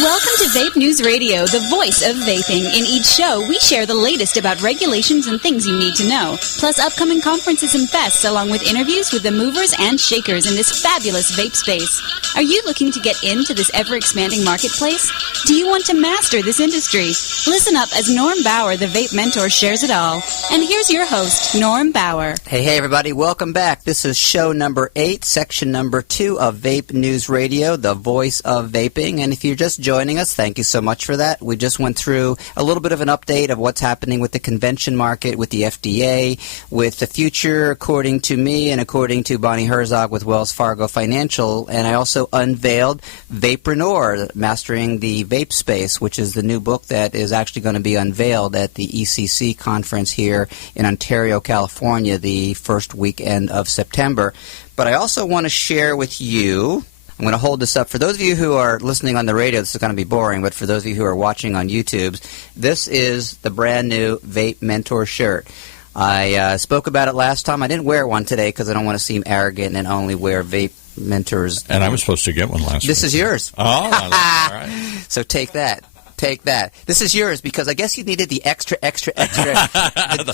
Welcome to Vape News Radio, the voice of vaping. In each show, we share the latest about regulations and things you need to know, plus upcoming conferences and fests, along with interviews with the movers and shakers in this fabulous vape space. Are you looking to get into this ever-expanding marketplace? Do you want to master this industry? Listen up as Norm Bauer, the Vape Mentor, shares it all. And here's your host, Norm Bauer. Hey, everybody. Welcome back. This is show number 8, section number 2 of Vape News Radio, the voice of vaping. And if you're just joining us, thank you so much for that. We just went through a little bit of an update of what's happening with the convention market, with the FDA, with the future, according to me and according to Bonnie Herzog with Wells Fargo Financial. And I also unveiled Vapreneur, Mastering the Vape Space, which is the new book that is actually going to be unveiled at the ECC conference here in Ontario, California, the first weekend of September. But I also want to share with you, I'm going to hold this up. For those of you who are listening on the radio, this is going to be boring, but for those of you who are watching on YouTube, this is the brand new Vape Mentor shirt. I spoke about it last time. I didn't wear one today because I don't want to seem arrogant and only wear Vape Mentors. And I was supposed to get one last week. This is yours. Oh, all right. So take that. Take that. This is yours because I guess you needed the extra, the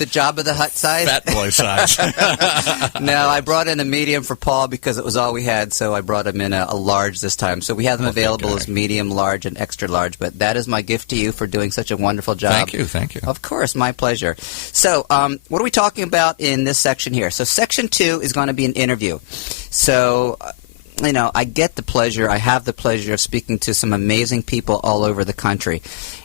Jabba the Hutt size. Fat boy size. No, I brought in a medium for Paul because it was all we had, so I brought him in a large this time. So we have them available as medium, large, and extra large. But that is my gift to you for doing such a wonderful job. Thank you. Of course, my pleasure. So what are we talking about in this section here? So section 2 is going to be an interview. So you know, I have the pleasure of speaking to some amazing people all over the country.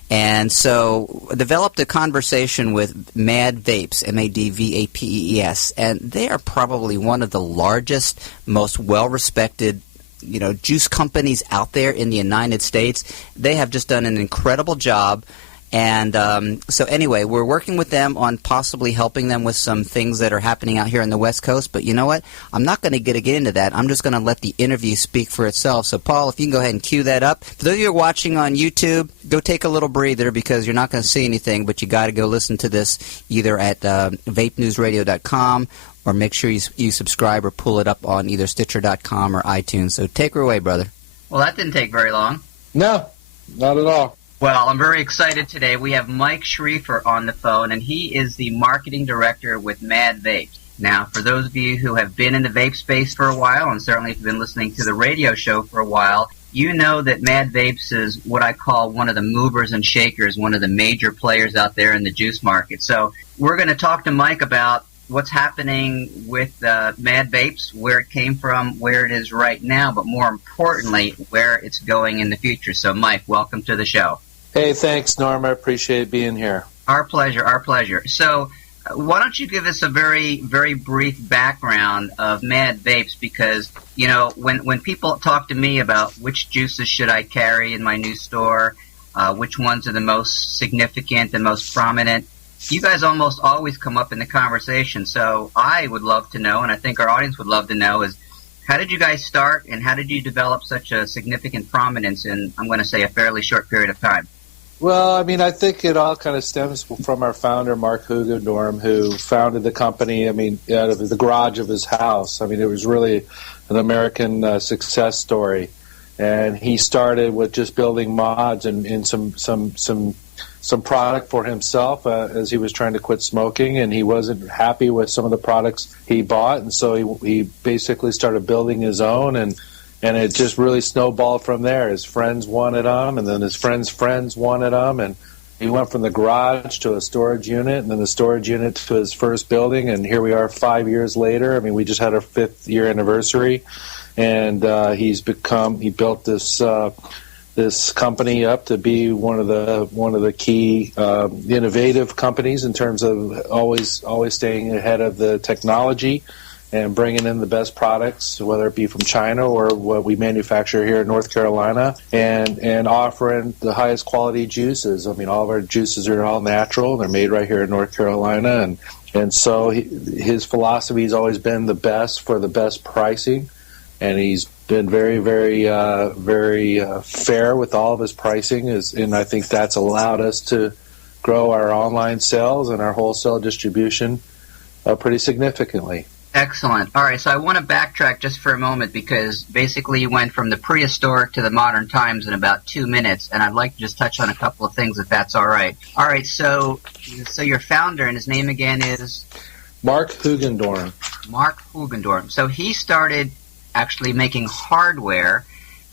And so I developed a conversation with Mad Vapes, M-A-D-V-A-P-E-S, and they are probably one of the largest, most well-respected, juice companies out there in the United States. They have just done an incredible job. And so anyway, we're working with them on possibly helping them with some things that are happening out here on the West Coast. But you know what? I'm not going to get into that. I'm just going to let the interview speak for itself. So, Paul, if you can go ahead and cue that up. For those of you who are watching on YouTube, go take a little breather because you're not going to see anything, but you got to go listen to this either at vapenewsradio.com or make sure you subscribe or pull it up on either Stitcher.com or iTunes. So take her away, brother. Well, that didn't take very long. No, not at all. Well, I'm very excited today. We have Mike Schriefer on the phone, and he is the marketing director with Mad Vapes. Now, for those of you who have been in the vape space for a while, and certainly if you've been listening to the radio show for a while, you know that Mad Vapes is what I call one of the movers and shakers, one of the major players out there in the juice market. So we're going to talk to Mike about what's happening with Mad Vapes, where it came from, where it is right now, but more importantly, where it's going in the future. So, Mike, welcome to the show. Hey, thanks, Norm. I appreciate being here. Our pleasure, our pleasure. So why don't you give us a very, very brief background of Mad Vapes? Because, when people talk to me about which juices should I carry in my new store, which ones are the most significant, the most prominent, you guys almost always come up in the conversation. So I would love to know, and I think our audience would love to know, is how did you guys start and how did you develop such a significant prominence in, I'm going to say, a fairly short period of time? Well, I think it all kind of stems from our founder, Mark Hugendorm, who founded the company, out of the garage of his house. It was really an American success story. And he started with just building mods and some product for himself as he was trying to quit smoking, and he wasn't happy with some of the products he bought, and so he basically started building his own, and it just really snowballed from there. His friends wanted them, and then his friends' friends wanted them, and he went from the garage to a storage unit, and then the storage unit to his first building, and here we are 5 years later. We just had our 5th year anniversary, and he built this company up to be one of the key innovative companies in terms of always staying ahead of the technology and bringing in the best products, whether it be from China or what we manufacture here in North Carolina, and offering the highest quality juices. All of our juices are all natural. They're made right here in North Carolina, and so his philosophy has always been the best for the best pricing, and he's been very, very, very fair with all of his pricing, and I think that's allowed us to grow our online sales and our wholesale distribution pretty significantly. Excellent. All right, so I want to backtrack just for a moment because basically you went from the prehistoric to the modern times in about 2 minutes, and I'd like to just touch on a couple of things if that's all right. All right, so your founder, and his name again is? Mark Hugendorm. Mark Hugendorm. So he started actually making hardware,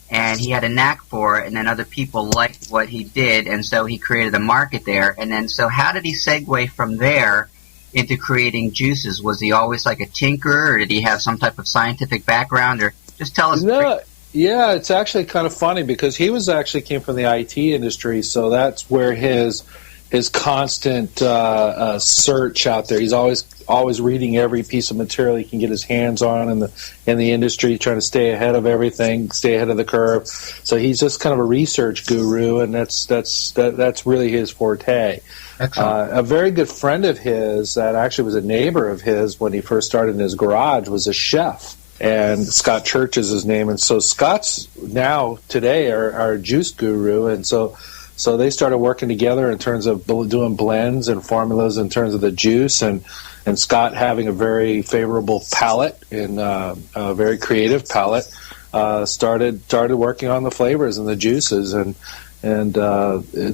and he had a knack for it, and then other people liked what he did, and so he created a market there. And then so how did he segue from there into creating juices? Was he always like a tinkerer, or did he have some type of scientific background? Or just tell us. No, yeah, it's actually kind of funny because he came from the IT industry, so that's where his constant search out there. He's always reading every piece of material he can get his hands on in the industry, trying to stay ahead of everything, stay ahead of the curve. So he's just kind of a research guru, and that's really his forte. A very good friend of his that actually was a neighbor of his when he first started in his garage was a chef, and Scott Church is his name. And so Scott's now today our juice guru, and so they started working together in terms of doing blends and formulas in terms of the juice, and Scott having a very favorable palate and a very creative palate, started working on the flavors and the juices, and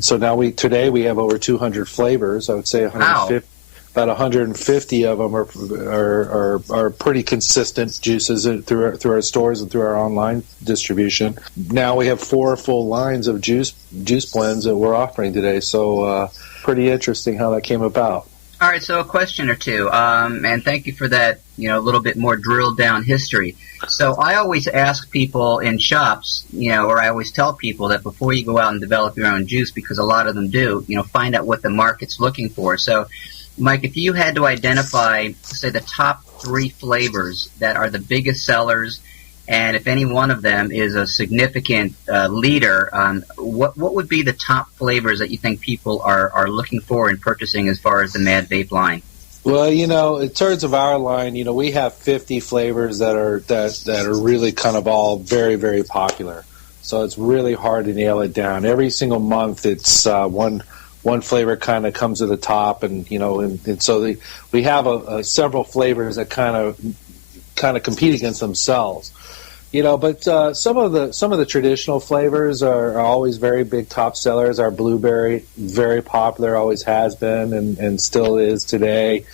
so now today we have over 200 flavors. I would say 150, about 150 of them are pretty consistent juices through our stores and through our online distribution. Now we have 4 full lines of juice blends that we're offering today. So pretty interesting how that came about. All right, so a question or two, and thank you for that, a little bit more drilled down history. So I always ask people in shops, or I always tell people that before you go out and develop your own juice, because a lot of them do, find out what the market's looking for. So, Mike, if you had to identify, say, the top 3 flavors that are the biggest sellers, and if any one of them is a significant leader, what would be the top flavors that you think people are looking for and purchasing as far as the Mad Vape line? Well, in terms of our line, we have 50 flavors that are really kind of all very, very popular. So it's really hard to nail it down. Every single month, it's one flavor kind of comes to the top, and so we have several flavors that kind of compete against themselves. But some of the traditional flavors are always very big top sellers. Our blueberry, very popular, always has been and still is today.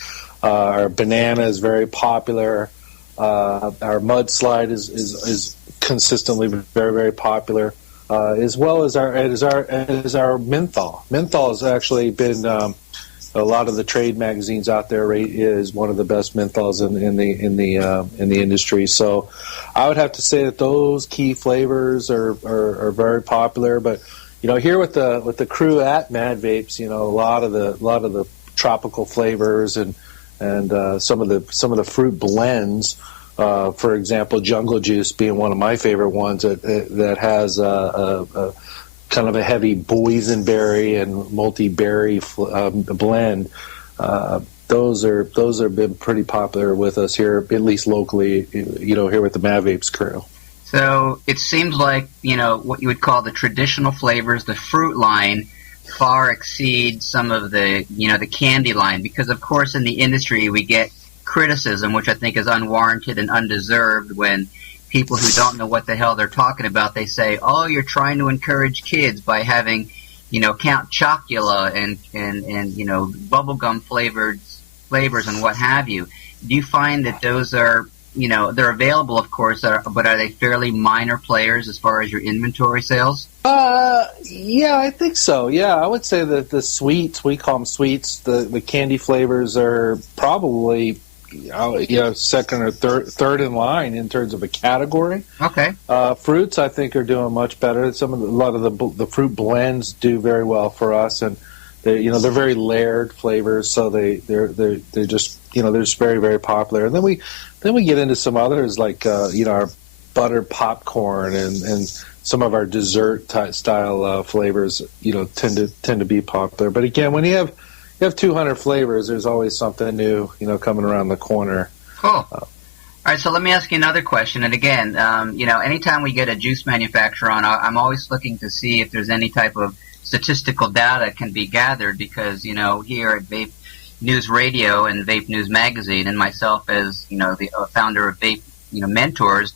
Our banana is very popular. Our mudslide is consistently very, very popular, as well as our menthol. Menthol has actually been a lot of the trade magazines out there rate is one of the best menthols in the industry. So I would have to say that those key flavors are very popular. But here with the crew at Mad Vapes, a lot of the tropical flavors and some of the fruit blends. For example, Jungle Juice being one of my favorite ones that has a kind of a heavy boysenberry and multi-berry blend. Those have been pretty popular with us here, at least locally, here with the Mad Vapes crew. So it seems like, what you would call the traditional flavors, the fruit line, far exceed some of the, the candy line, because of course in the industry we get criticism, which I think is unwarranted and undeserved, when people who don't know what the hell they're talking about, they say, oh, you're trying to encourage kids by having, Count Chocula and bubblegum flavors and what have you. Do you find that those are, they're available, of course, but are they fairly minor players as far as your inventory sales? Yeah, I think so. Yeah, I would say that the sweets, we call them sweets, the candy flavors are probably second or third in line in terms of a category. Okay. Fruits, I think, are doing much better. A lot of the fruit blends do very well for us, and they're very layered flavors, so they're just they're just very, very popular. And then we get into some others like our buttered popcorn and some of our dessert style flavors tend to be popular. But again, when you have 200 flavors, there's always something new, coming around the corner. Cool. All right, so let me ask you another question. And again, anytime we get a juice manufacturer on, I'm always looking to see if there's any type of statistical data can be gathered because, here at Vape, News Radio and Vape News Magazine, and myself as, the founder of Vape, Mentors,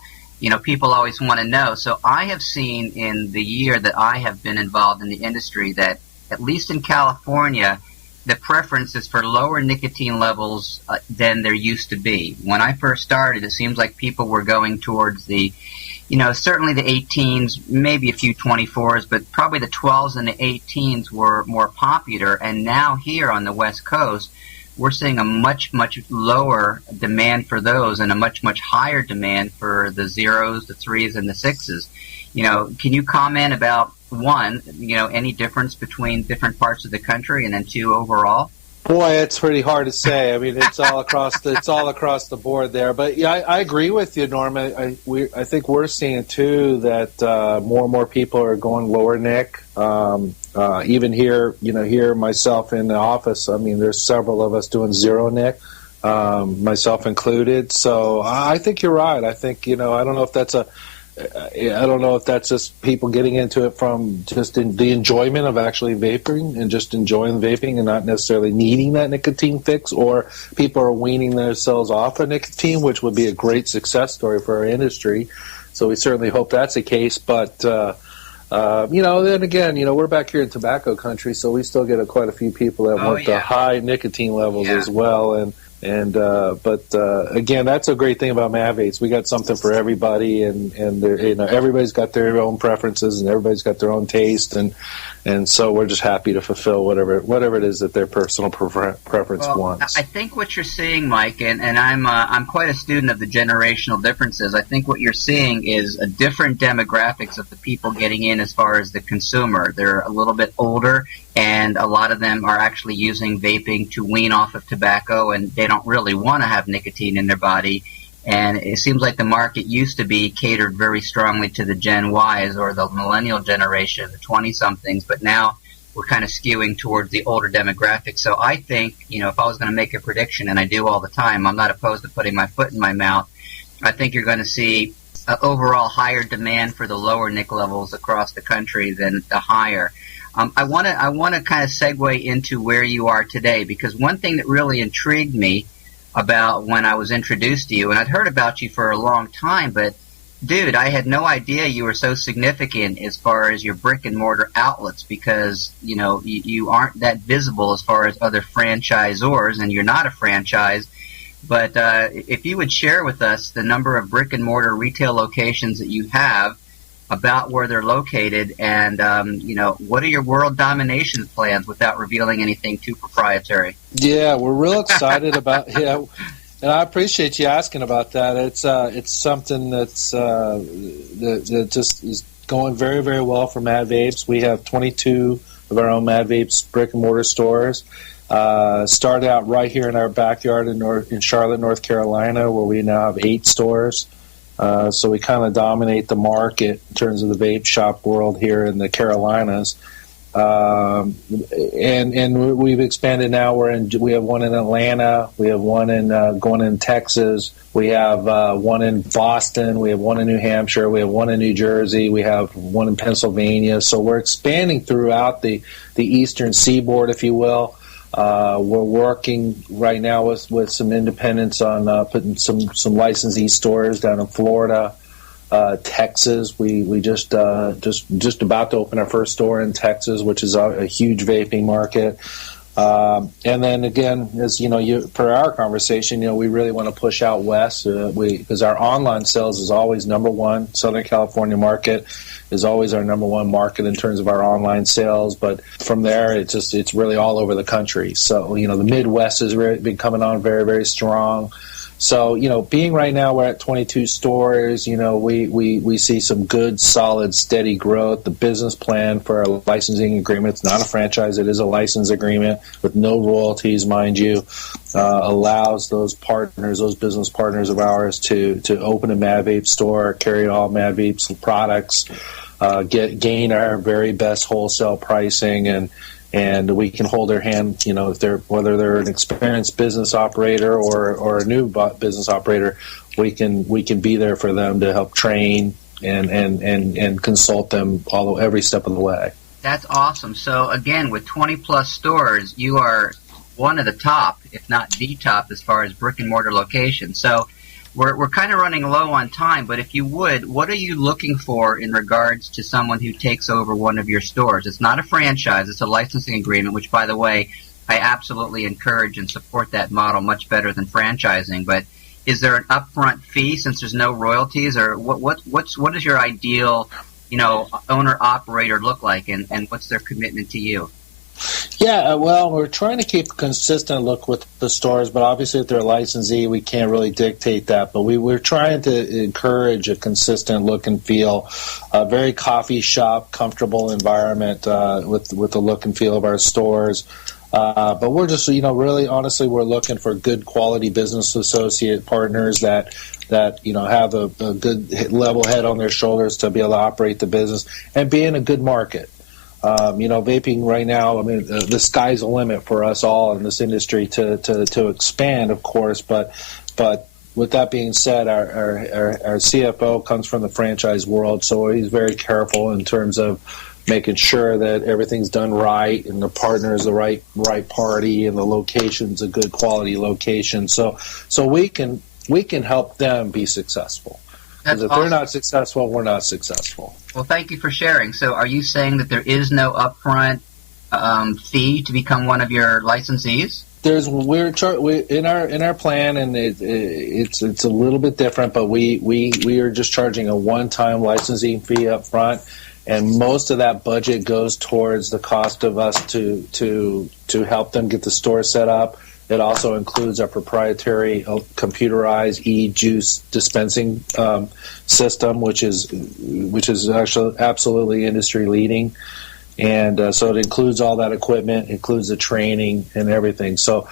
people always want to know. So I have seen in the year that I have been involved in the industry that, at least in California, the preference is for lower nicotine levels than there used to be. When I first started, it seems like people were going towards the, certainly the 18s, maybe a few 24s, but probably the 12s and the 18s were more popular. And now here on the West Coast, we're seeing a much, much lower demand for those and a much, much higher demand for the 0s, the 3s, and the 6s. Can you comment about, one, any difference between different parts of the country, and then two, overall? Boy, it's pretty hard to say. I mean, it's all across the board there. But yeah, I agree with you, Norm. I think we're seeing too that more and more people are going lower nic. Even here, here myself in the office. I mean, there's several of us doing 0 nic, myself included. So I think you're right. I think I don't know if that's just people getting into it from just the enjoyment of actually vaping and just enjoying vaping and not necessarily needing that nicotine fix, or people are weaning themselves off of nicotine, which would be a great success story for our industry. So we certainly hope that's the case. But, then again, we're back here in tobacco country, so we still get quite a few people that want the high nicotine levels as well. But again, that's a great thing about Mad Vapes. We got something for everybody, and everybody's got their own preferences, and everybody's got their own taste, and so we're just happy to fulfill whatever it is that their personal preference wants. I think what you're seeing, Mike, and I'm quite a student of the generational differences. I think what you're seeing is a different demographics of the people getting in as far as the consumer. They're a little bit older, and a lot of them are actually using vaping to wean off of tobacco, and they don't really want to have nicotine in their body. And it seems like the market used to be catered very strongly to the Gen Ys or the millennial generation, the 20-somethings, but now we're kind of skewing towards the older demographic. So I think, if I was going to make a prediction, and I do all the time, I'm not opposed to putting my foot in my mouth, I think you're going to see overall higher demand for the lower nic levels across the country than the higher. I want to kind of segue into where you are today, because one thing that really intrigued me about when I was introduced to you, and I'd heard about you for a long time, but dude, I had no idea you were so significant as far as your brick and mortar outlets, because you aren't that visible as far as other franchisors, and you're not a franchise. But if you would share with us the number of brick and mortar retail locations that you have, about where they're located, and what are your world domination plans without revealing anything too proprietary? Yeah, we're real excited about and I appreciate you asking about that. It's something that just is going very, very well for Mad Vapes. We have 22 of our own Mad Vapes brick and mortar stores. Started out right here in our backyard in Charlotte, North Carolina, where we now have 8 stores. So we kind of dominate the market in terms of the vape shop world here in the Carolinas. And we've expanded now. We have one in Atlanta. We have one going in Texas. We have one in Boston. We have one in New Hampshire. We have one in New Jersey. We have one in Pennsylvania. So we're expanding throughout the eastern seaboard, if you will. We're working right now with some independents on putting some licensee stores down in Florida, Texas. We just about to open our first store in Texas, which is a huge vaping market. And then again, as per our conversation, we really want to push out west because our online sales is always number one. Southern California market is always our number one market in terms of our online sales. But from there, it's really all over the country. So the Midwest has really been coming on very, very strong. So, being right now we're at 22 stores, we see some good, solid, steady growth. The business plan for our licensing agreement, it's not a franchise, it is a license agreement with no royalties, mind you, allows those business partners of ours to open a Mad Vape store, carry all Mad Vape's products, gain our very best wholesale pricing, and we can hold their hand, whether they're an experienced business operator or a new business operator, we can be there for them to help train and consult them every step of the way. That's awesome. So again, with 20 plus stores, you are one of the top, if not the top, as far as brick and mortar locations. So we're kind of running low on time, but if you would, what are you looking for in regards to someone who takes over one of your stores? It's not a franchise, it's a licensing agreement, which, by the way, I absolutely encourage and support that model much better than franchising. But is there an upfront fee since there's no royalties, or what does your ideal, owner operator look like, and what's their commitment to you? Yeah, well, we're trying to keep a consistent look with the stores, but obviously if they're a licensee, we can't really dictate that. But we're trying to encourage a consistent look and feel, a very coffee shop, comfortable environment with the look and feel of our stores. But we're just, really honestly, we're looking for good quality business associate partners that have a good level head on their shoulders to be able to operate the business and be in a good market. Vaping right now, the sky's the limit for us all in this industry to expand, of course. But with that being said, our CFO comes from the franchise world, so he's very careful in terms of making sure that everything's done right and the partner is the right party and the location's a good quality location. So we can help them be successful. Because if they're not successful, we're not successful. Well, thank you for sharing. So are you saying that there is no upfront fee to become one of your licensees? In our plan, and it's a little bit different, but we are just charging a one-time licensing fee up front, and most of that budget goes towards the cost of us to help them get the store set up. It also includes our proprietary computerized e-juice dispensing system, which is actually absolutely industry leading. And so it includes all that equipment, includes the training and everything. So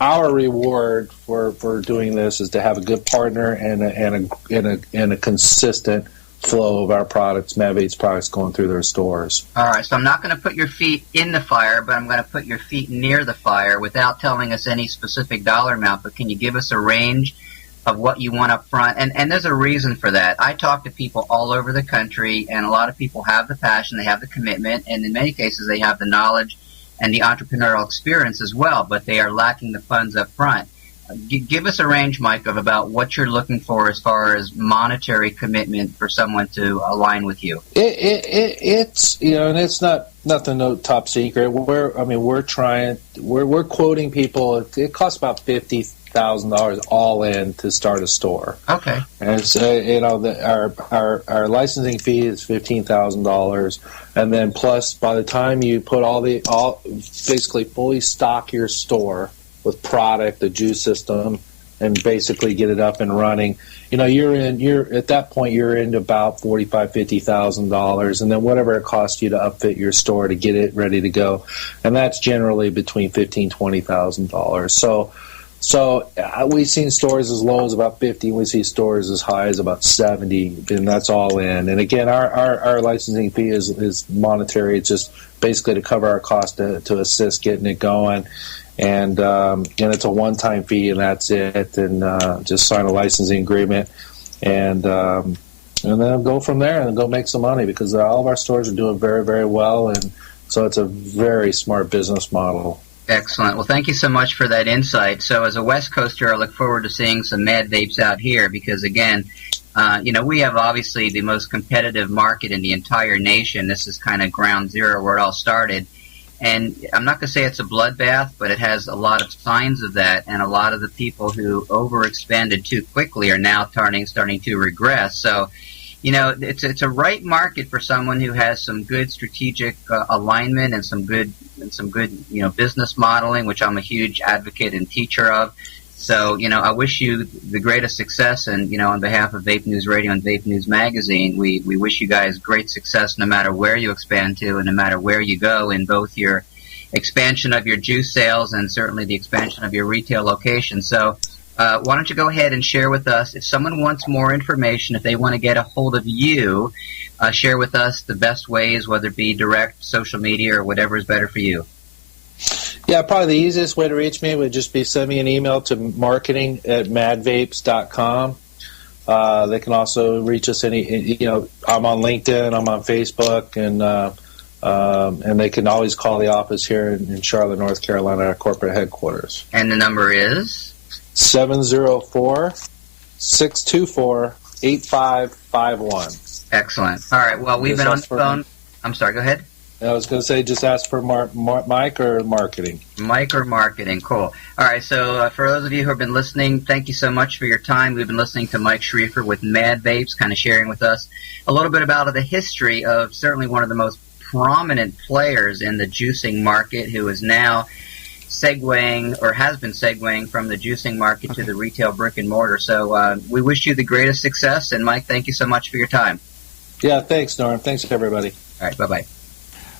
our reward for doing this is to have a good partner and a consistent flow of our products, MadVapes products, going through their stores. All right, so I'm not going to put your feet in the fire, but I'm going to put your feet near the fire without telling us any specific dollar amount. But can you give us a range of what you want up front? And there's a reason for that. I talk to people all over the country, and a lot of people have the passion, they have the commitment, and in many cases they have the knowledge and the entrepreneurial experience as well, but they are lacking the funds up front. Give us a range, Mike, of about what you're looking for as far as monetary commitment for someone to align with you. It's and it's nothing no top secret. We're quoting people. It costs about $50,000 all in to start a store. Okay. And so our licensing fee is $15,000, and then plus by the time you put basically fully stock your store with product, the juice system, and basically get it up and running. You're at that point you're into about $45,000-$50,000, and then whatever it costs you to upfit your store to get it ready to go, and that's generally between $15,000-$20,000. So we've seen stores as low as about 50. We see stores as high as about 70, and that's all in. And again, our licensing fee is monetary. It's just basically to cover our cost to assist getting it going. And it's a one-time fee, and that's it. And just sign a licensing agreement, and then go from there and go make some money, because all of our stores are doing very, very well, and so it's a very smart business model. Excellent. Well, thank you so much for that insight. So as a West Coaster, I look forward to seeing some Mad Vapes out here because, again, we have obviously the most competitive market in the entire nation. This is kind of ground zero where it all started. And I'm not going to say it's a bloodbath, but it has a lot of signs of that, and a lot of the people who overexpanded too quickly are now starting to regress. So, it's a right market for someone who has some good strategic alignment and some good business modeling, which I'm a huge advocate and teacher of. So, I wish you the greatest success, and, on behalf of Vape News Radio and Vape News Magazine, we wish you guys great success no matter where you expand to and no matter where you go in both your expansion of your juice sales and certainly the expansion of your retail location. So, why don't you go ahead and share with us, if someone wants more information, if they want to get a hold of you, share with us the best ways, whether it be direct, social media, or whatever is better for you. Yeah, probably the easiest way to reach me would just be send me an email to marketing@madvapes.com. They can also reach us I'm on LinkedIn, I'm on Facebook, and And they can always call the office here in Charlotte, North Carolina, our corporate headquarters. And the number is? 704-624-8551. Excellent. All right. Well, we've been on the phone. I'm sorry. Go ahead. I was going to say, just ask for Mike or marketing. Mike or marketing. Cool. All right. So for those of you who have been listening, thank you so much for your time. We've been listening to Mike Schriefer with Mad Vapes, kind of sharing with us a little bit about the history of certainly one of the most prominent players in the juicing market, who is now segueing, or has been segueing, from the juicing market to the retail brick and mortar. So we wish you the greatest success. And Mike, thank you so much for your time. Yeah, thanks, Norm. Thanks, everybody. All right, bye-bye.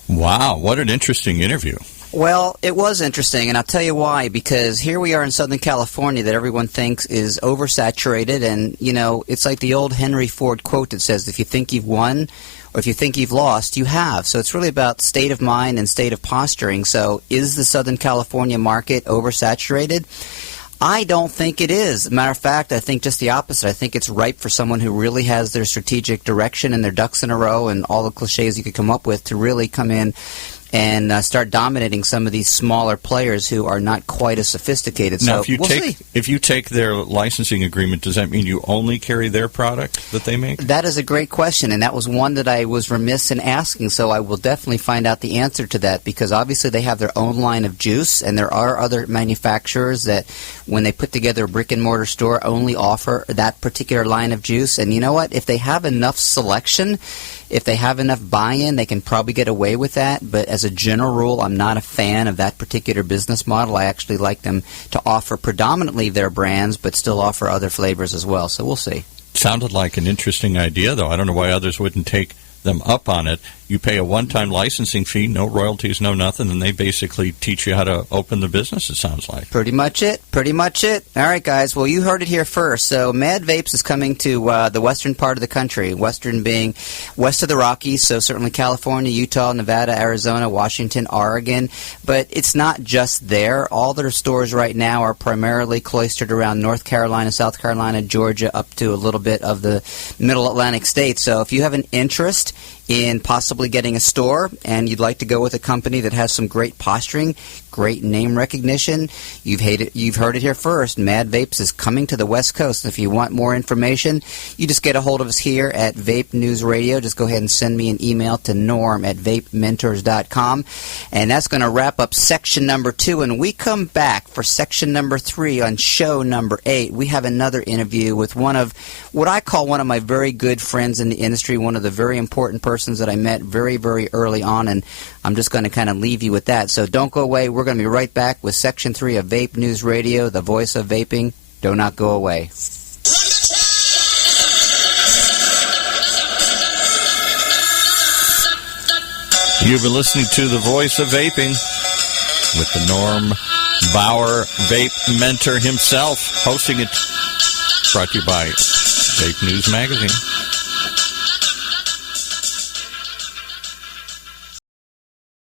Wow, what an interesting interview. Well, it was interesting, and I'll tell you why. Because here we are in Southern California that everyone thinks is oversaturated, and, you know, it's like the old Henry Ford quote that says, if you think you've won or if you think you've lost, you have. So it's really about state of mind and state of posturing. So is the Southern California market oversaturated? I don't think it is. As a matter of fact, I think just the opposite. I think it's ripe for someone who really has their strategic direction and their ducks in a row and all the cliches you could come up with to really come in and start dominating some of these smaller players who are not quite as sophisticated. Now, So if you take their licensing agreement, does that mean you only carry their product that they make? That is a great question, and that was one that I was remiss in asking, so I will definitely find out the answer to that, because obviously they have their own line of juice, and there are other manufacturers that, when they put together a brick-and-mortar store, only offer that particular line of juice. And you know what? If they have enough selection, if they have enough buy-in, they can probably get away with that. But as a general rule, I'm not a fan of that particular business model. I actually like them to offer predominantly their brands, but still offer other flavors as well. So we'll see. Sounded like an interesting idea, though. I don't know why others wouldn't take them up on it. You pay a one-time licensing fee, no royalties, no nothing, and they basically teach you how to open the business, it sounds like. Pretty much it. Pretty much it. All right, guys. Well, you heard it here first. So Mad Vapes is coming to the western part of the country, western being west of the Rockies, so certainly California, Utah, Nevada, Arizona, Washington, Oregon. But it's not just there. All their stores right now are primarily cloistered around North Carolina, South Carolina, Georgia, up to a little bit of the middle Atlantic states. So if you have an interest in possibly getting a store and you'd like to go with a company that has some great posturing, great name recognition, you've heard it here first. Mad Vapes is coming to the West Coast. If you want more information, you just get a hold of us here at Vape News Radio. Just go ahead and send me an email to norm@vapementors.com. And that's going to wrap up section number 2. And we come back for section number 3 on show number 8. We have another interview with one of what I call one of my very good friends in the industry, one of the very important persons that I met very, very early on. And I'm just going to kind of leave you with that. So don't go away. We're going to be right back with Section 3 of Vape News Radio, the voice of vaping. Do not go away. You've been listening to The Voice of Vaping with the Norm Bauer Vape Mentor himself, hosting it. Brought to you by Vape News Magazine.